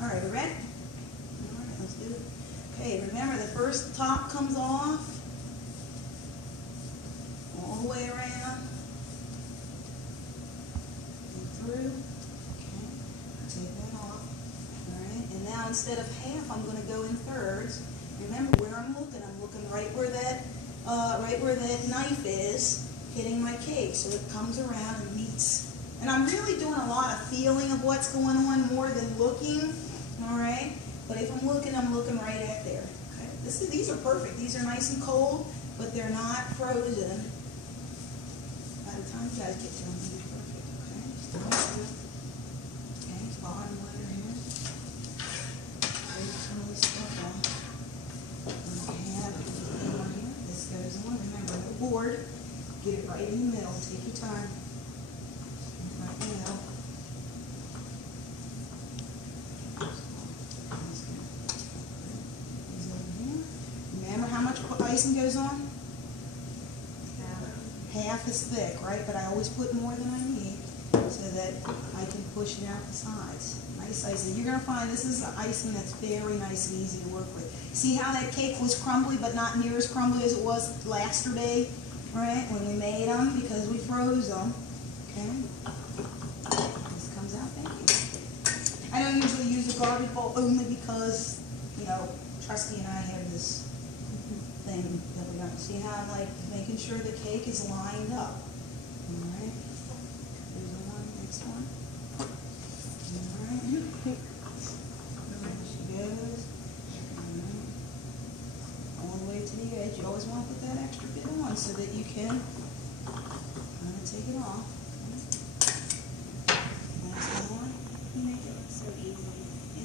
All right, we ready? All right, let's do it. Okay, remember the first top comes off, all the way around, and through. Okay, take that off. All right, and now instead of half, I'm going to go in thirds. Remember where I'm looking right where that knife is, hitting my cake, so it comes around and meets. And I'm really doing a lot of feeling of what's going on more than looking. All right, but if I'm looking right at there. Okay, these are perfect. These are nice and cold, but they're not frozen. By the time you guys get to them, they'll be perfect. Okay, okay, bottom layer here. Take some of this stuff off. This goes on. Remember, no board. Get it right in the middle. Take your time. Right in the middle. Remember how much icing goes on? Half is thick, right? But I always put more than I need so that I can push it out the sides. Nice icing. You're going to find this is icing that's very nice and easy to work with. See how that cake was crumbly, but not near as crumbly as it was yesterday, right? When we made them, because we froze them. Okay. This comes out. Thank you. I don't usually use a garbage bowl only because, you know, Trusty and I have this thing that we're going to see how I'm like making sure the cake is lined up. All right. There's the one, next one. All right. There she goes. All right. All the way to the edge. You always want to put that extra bit on so that you can kind of take it off. Next one. You make it so easy.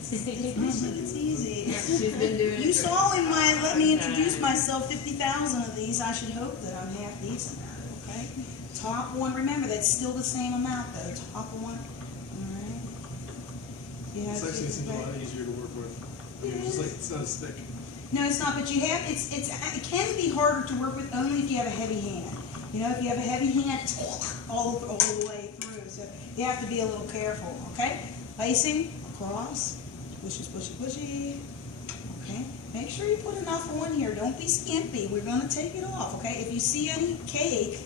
It's easy. She's been doing You it. saw in my let me introduce myself 50,000 of these. I should hope that I'm half decent at it, okay? Top one, remember that's still the same amount though. Top one. Alright. It's actually seems a lot easier to work with. It's like it's not as thick. No, it's not, but you have it can be harder to work with only if you have a heavy hand. You know, if you have a heavy hand, it's all the way through. So you have to be a little careful, okay? Icing across. Pushy, pushy, pushy. Okay. Make sure you put enough on here. Don't be skimpy. We're going to take it off. Okay. If you see any cake,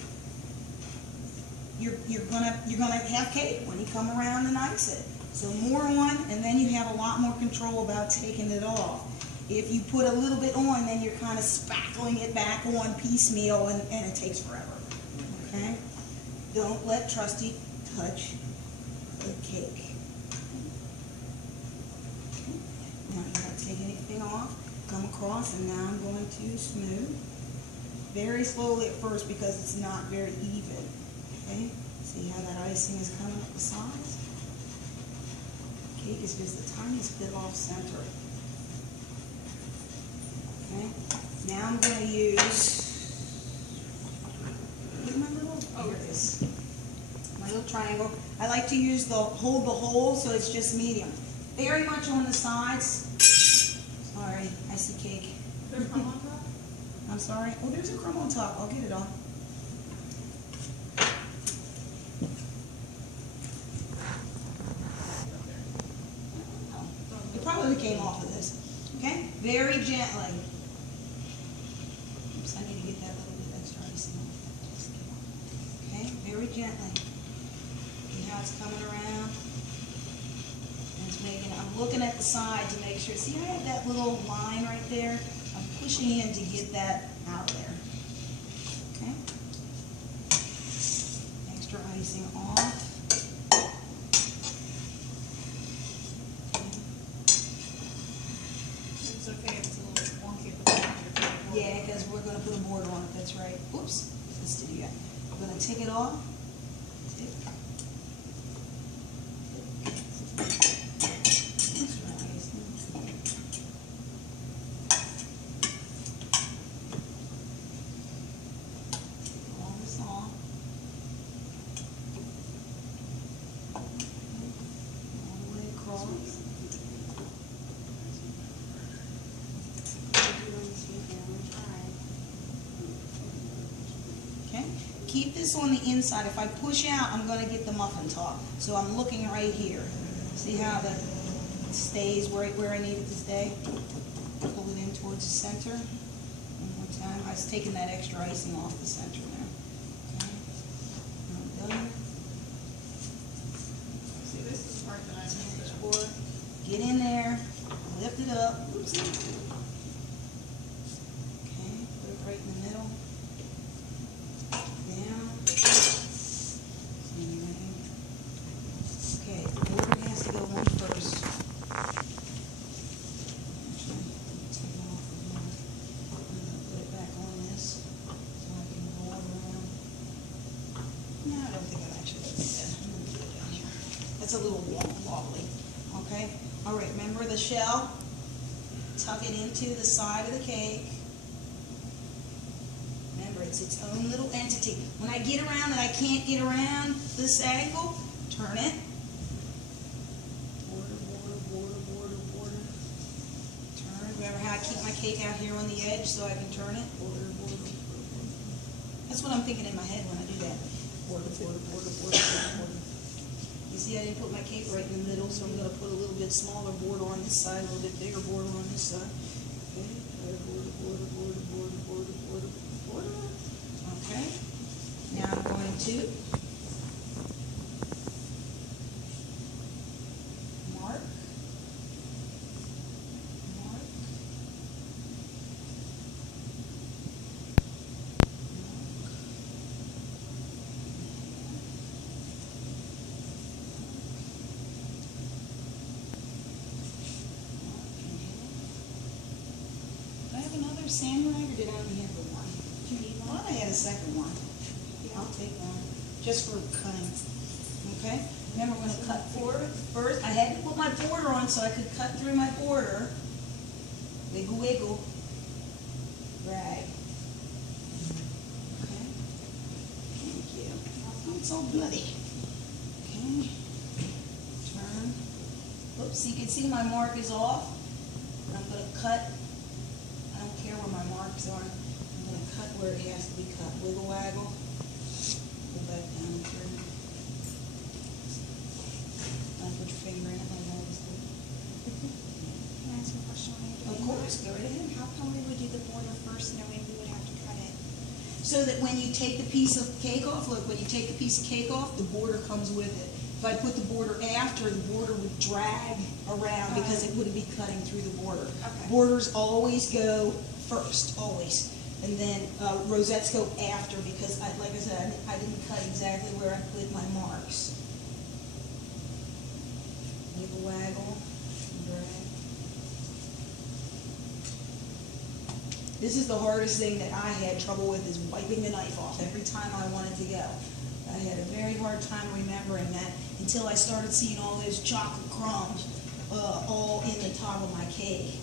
you're gonna have cake when you come around and ice it. So more on, and then you have a lot more control about taking it off. If you put a little bit on, then you're kind of spackling it back on piecemeal, and it takes forever. Okay. Don't let Trusty touch the cake. Now you're not taking anything off, come across, and now I'm going to smooth. Very slowly at first because it's not very even. Okay? See how that icing is coming up the sides? Cake is just the tiniest bit off center. Okay? Now I'm going to use my little, here it is. My little triangle. I like to use hold the hole so it's just medium. Very much on the sides. Sorry, I see cake. There's crumb on top? I'm sorry. Oh, there's a crumb on top. I'll get it off. It probably came off of this. Okay? Very gently. Oops, I need to get that little bit extra icing off. Okay? Very gently. See how it's coming around? I'm looking at the side to make sure. See, I have that little line right there. I'm pushing in to get that out there. Okay. Extra icing off. It's okay if it's a little wonky. Yeah, because we're going to put a border on it. That's right. Oops. Let's do that. I'm going to take it off. Keep this on the inside. If I push out, I'm going to get the muffin top. So I'm looking right here. See how the It stays right where I need it to stay. Pull it in towards the center. One more time. I was taking that extra icing off the center there. Okay. I'm done. See, this is the part that I missed. Pour. Get in there. Lift it up. Oopsie. Okay. Put it right in the middle. Down. Okay. The border has to go on first. Actually, take it off of there. I'm gonna put it back on this so I can roll it around. No, I don't think I'll actually do that. I'm gonna put it down here. That's a little wobbly. Okay. All right. Remember the shell? Tuck it into the side of the cake. Remember, it's its own little entity. When I get around and I can't get around this angle, turn it. Border, border, border, border, border. Turn. Remember how I keep my cake out here on the edge so I can turn it? Border, border, border, border. That's what I'm thinking in my head when I do that. Border, border, border, border, border, border. You see, I didn't put my cake right in the middle, so I'm going to put a little bit smaller border on this side, a little bit bigger border on this side. Okay, border, border, border, border, border, border, border. Okay. Now I'm going to mark, mark, do I have another sand rag or did I only have the one? Do you need one? I thought I had a second one. Yeah, I'll take one, just for cutting. Okay? Remember, we're gonna cut forward first. I had to put my border on so I could cut through my border. Wiggle, wiggle. Rag. Okay? Thank you. Oh, it's all bloody. Okay. Turn. Oops, you can see my mark is off. And I'm gonna cut. I don't care where my marks are. I'm going to cut where it has to be cut. Wiggle waggle. Go back down and turn. Don't put your finger in it like I always do. Can I ask a question? Of course, go right ahead. How come we would do the border first knowing we would have to cut it? So that when you take the piece of cake off, look, when you take the piece of cake off, the border comes with it. If I put the border after, the border would drag around because it wouldn't be cutting through the border. Okay. Borders always go first, always. And then rosettes go after because, like I said, I didn't cut exactly where I put my marks. Wiggle waggle, drag. This is the hardest thing that I had trouble with, is wiping the knife off every time I wanted to go. I had a very hard time remembering that until I started seeing all those chocolate crumbs all in the top of my cake.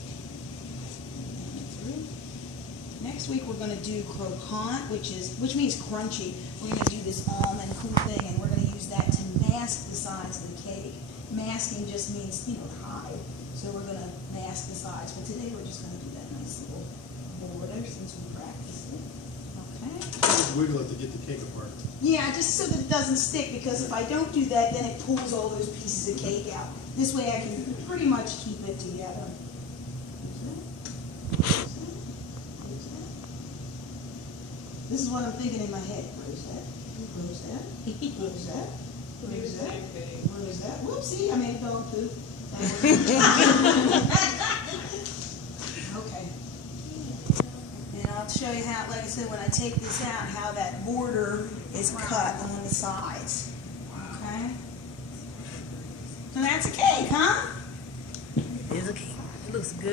Next week we're going to do croquant, which means crunchy. We're going to do this almond cool thing, and we're going to use that to mask the sides of the cake. Masking just means, hide. So we're going to mask the sides. But today we're just going to do that nice little border since we practiced it. Okay. Just wiggle it to get the cake apart. Yeah, just so that it doesn't stick, because if I don't do that, then it pulls all those pieces of cake out. This way I can pretty much keep it together. This is what I'm thinking in my head. Rosette, rosette, rosette, rosette, rosette. Whoopsie, I made a dog poop. Okay. And I'll show you how, like I said, when I take this out, how that border is cut on the sides. Okay? So that's a cake, huh? It's a cake. It looks good.